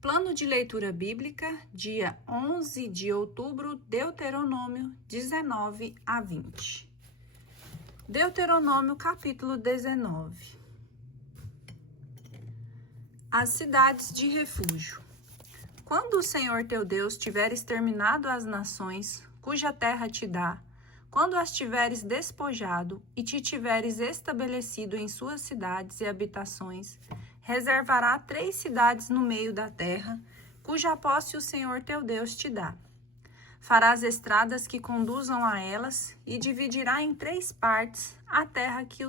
Plano de leitura bíblica, dia 11 de outubro, Deuteronômio 19 a 20. Deuteronômio, capítulo 19. As cidades de refúgio. Quando o Senhor teu Deus tiver exterminado as nações, cuja terra te dá, quando as tiveres despojado e te tiveres estabelecido em suas cidades e habitações, reservará 3 cidades no meio da terra, cuja posse o Senhor teu Deus te dá. Farás estradas que conduzam a elas e dividirá em 3 partes a terra que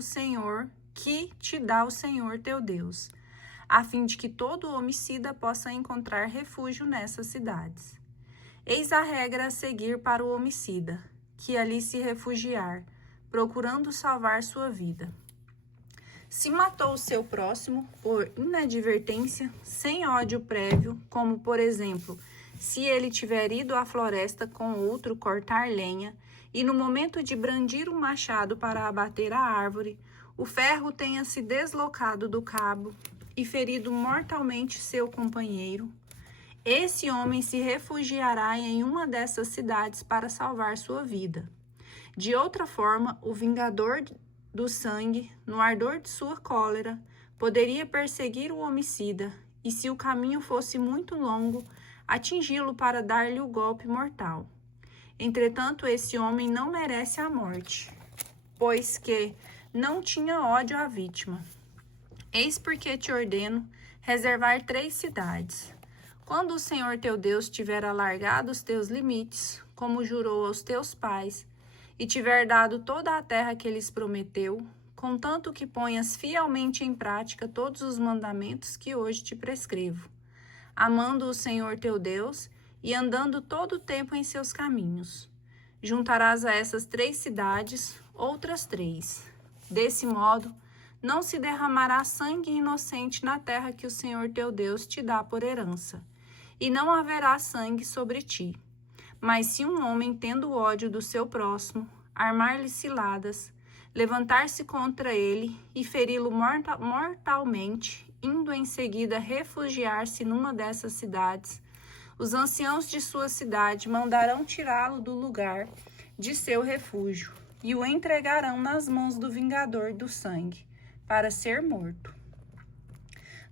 te dá o Senhor teu Deus, a fim de que todo homicida possa encontrar refúgio nessas cidades. Eis a regra a seguir para o homicida, que ali se refugiar, procurando salvar sua vida. Se matou o seu próximo por inadvertência, sem ódio prévio, como, por exemplo, se ele tiver ido à floresta com outro cortar lenha, e no momento de brandir o machado para abater a árvore, o ferro tenha se deslocado do cabo e ferido mortalmente seu companheiro, esse homem se refugiará em uma dessas cidades para salvar sua vida. De outra forma, o vingador do sangue, no ardor de sua cólera, poderia perseguir o homicida e, se o caminho fosse muito longo, atingi-lo para dar-lhe o golpe mortal. Entretanto, esse homem não merece a morte, pois que não tinha ódio à vítima. Eis porque te ordeno reservar 3 cidades. Quando o Senhor teu Deus tiver alargado os teus limites, como jurou aos teus pais, e tiver dado toda a terra que lhes prometeu, contanto que ponhas fielmente em prática todos os mandamentos que hoje te prescrevo, amando o Senhor teu Deus e andando todo o tempo em seus caminhos. Juntarás a essas 3 cidades outras 3. Desse modo, não se derramará sangue inocente na terra que o Senhor teu Deus te dá por herança, e não haverá sangue sobre ti. Mas se um homem, tendo ódio do seu próximo, armar-lhe ciladas, levantar-se contra ele e feri-lo mortalmente, indo em seguida refugiar-se numa dessas cidades, os anciãos de sua cidade mandarão tirá-lo do lugar de seu refúgio e o entregarão nas mãos do vingador do sangue, para ser morto.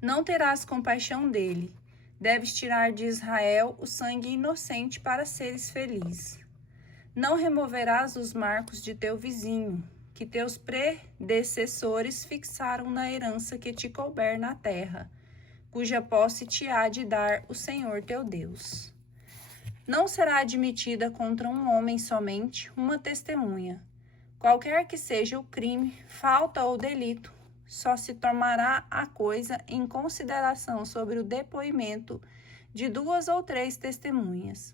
Não terás compaixão dele. Deves tirar de Israel o sangue inocente para seres feliz. Não removerás os marcos de teu vizinho, que teus predecessores fixaram na herança que te couber na terra, cuja posse te há de dar o Senhor teu Deus. Não será admitida contra um homem somente uma testemunha. Qualquer que seja o crime, falta ou delito, só se tomará a coisa em consideração sobre o depoimento de 2 ou 3 testemunhas.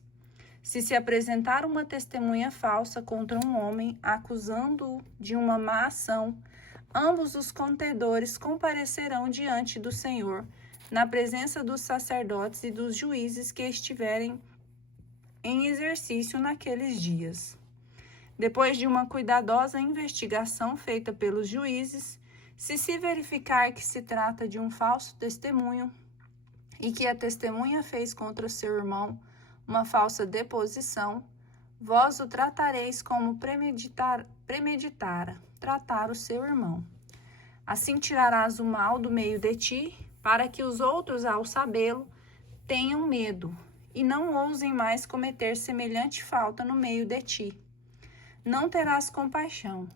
Se apresentar uma testemunha falsa contra um homem, acusando-o de uma má ação, ambos os contendores comparecerão diante do Senhor, na presença dos sacerdotes e dos juízes que estiverem em exercício naqueles dias. Depois de uma cuidadosa investigação feita pelos juízes, se verificar que se trata de um falso testemunho e que a testemunha fez contra seu irmão uma falsa deposição, vós o tratareis como premeditara tratar o seu irmão. Assim tirarás o mal do meio de ti, para que os outros, ao sabê-lo, tenham medo e não ousem mais cometer semelhante falta no meio de ti. Não terás compaixão,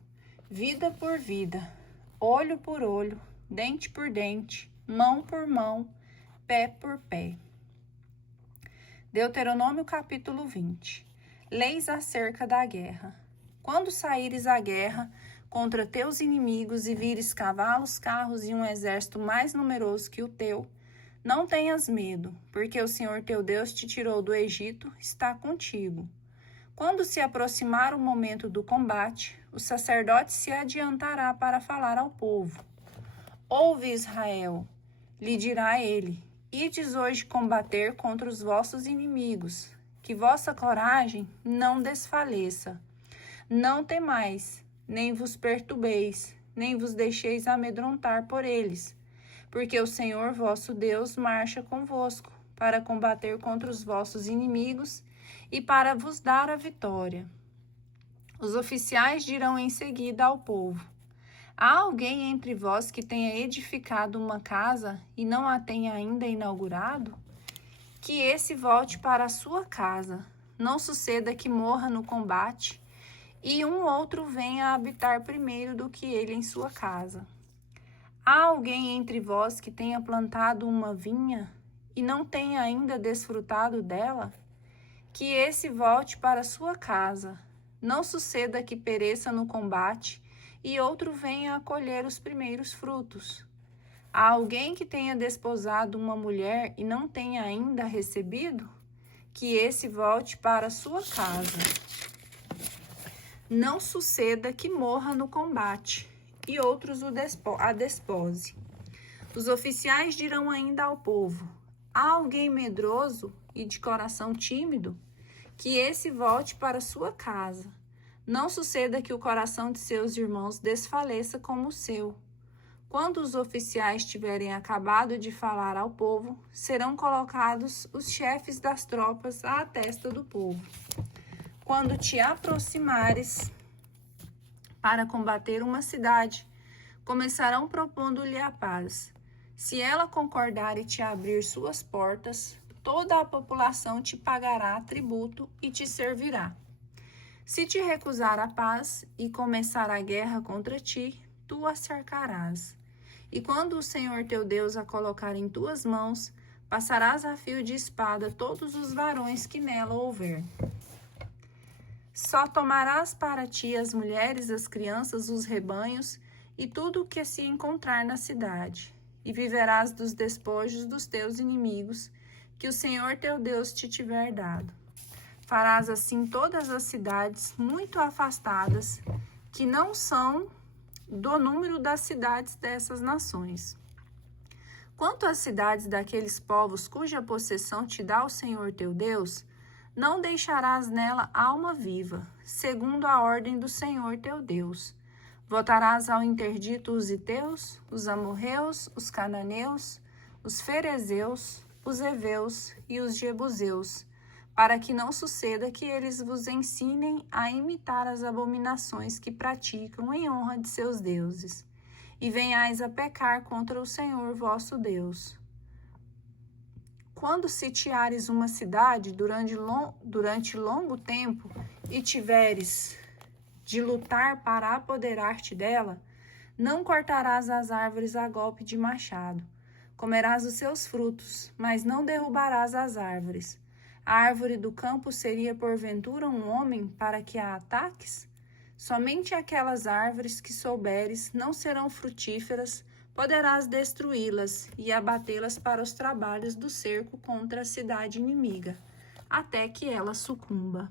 vida por vida, olho por olho, dente por dente, mão por mão, pé por pé. Deuteronômio capítulo 20. Leis acerca da guerra. Quando saíres à guerra contra teus inimigos e vires cavalos, carros e um exército mais numeroso que o teu, não tenhas medo, porque o Senhor teu Deus te tirou do Egito, está contigo. Quando se aproximar o momento do combate, o sacerdote se adiantará para falar ao povo. Ouve, Israel, lhe dirá ele, ides hoje combater contra os vossos inimigos, que vossa coragem não desfaleça. Não temais, nem vos perturbeis, nem vos deixeis amedrontar por eles, porque o Senhor vosso Deus marcha convosco, para combater contra os vossos inimigos e para vos dar a vitória. Os oficiais dirão em seguida ao povo: há alguém entre vós que tenha edificado uma casa e não a tenha ainda inaugurado? Que esse volte para a sua casa. Não suceda que morra no combate e um outro venha habitar primeiro do que ele em sua casa. Há alguém entre vós que tenha plantado uma vinha e não tenha ainda desfrutado dela? Que esse volte para sua casa. Não suceda que pereça no combate e outro venha a colher os primeiros frutos. Há alguém que tenha desposado uma mulher e não tenha ainda recebido? Que esse volte para sua casa. Não suceda que morra no combate e outros a despose. Os oficiais dirão ainda ao povo: há alguém medroso e de coração tímido? Que esse volte para sua casa. Não suceda que o coração de seus irmãos desfaleça como o seu. Quando os oficiais tiverem acabado de falar ao povo, serão colocados os chefes das tropas à testa do povo. Quando te aproximares para combater uma cidade, começarão propondo-lhe a paz. Se ela concordar e te abrir suas portas, toda a população te pagará tributo e te servirá. Se te recusar a paz e começar a guerra contra ti, tu a cercarás. E quando o Senhor teu Deus a colocar em tuas mãos, passarás a fio de espada todos os varões que nela houver. Só tomarás para ti as mulheres, as crianças, os rebanhos e tudo o que se encontrar na cidade, e viverás dos despojos dos teus inimigos, que o Senhor teu Deus te tiver dado. Farás assim todas as cidades muito afastadas, que não são do número das cidades dessas nações. Quanto às cidades daqueles povos cuja possessão te dá o Senhor teu Deus, não deixarás nela alma viva, segundo a ordem do Senhor teu Deus. Votarás ao interdito os heteus, os amorreus, os cananeus, os ferezeus, os heveus e os jebuseus, para que não suceda que eles vos ensinem a imitar as abominações que praticam em honra de seus deuses, e venhais a pecar contra o Senhor vosso Deus. Quando sitiares uma cidade durante longo tempo e tiveres de lutar para apoderar-te dela, não cortarás as árvores a golpe de machado. Comerás os seus frutos, mas não derrubarás as árvores. A árvore do campo seria porventura um homem para que a ataques? Somente aquelas árvores que souberes não serão frutíferas, poderás destruí-las e abatê-las para os trabalhos do cerco contra a cidade inimiga, até que ela sucumba.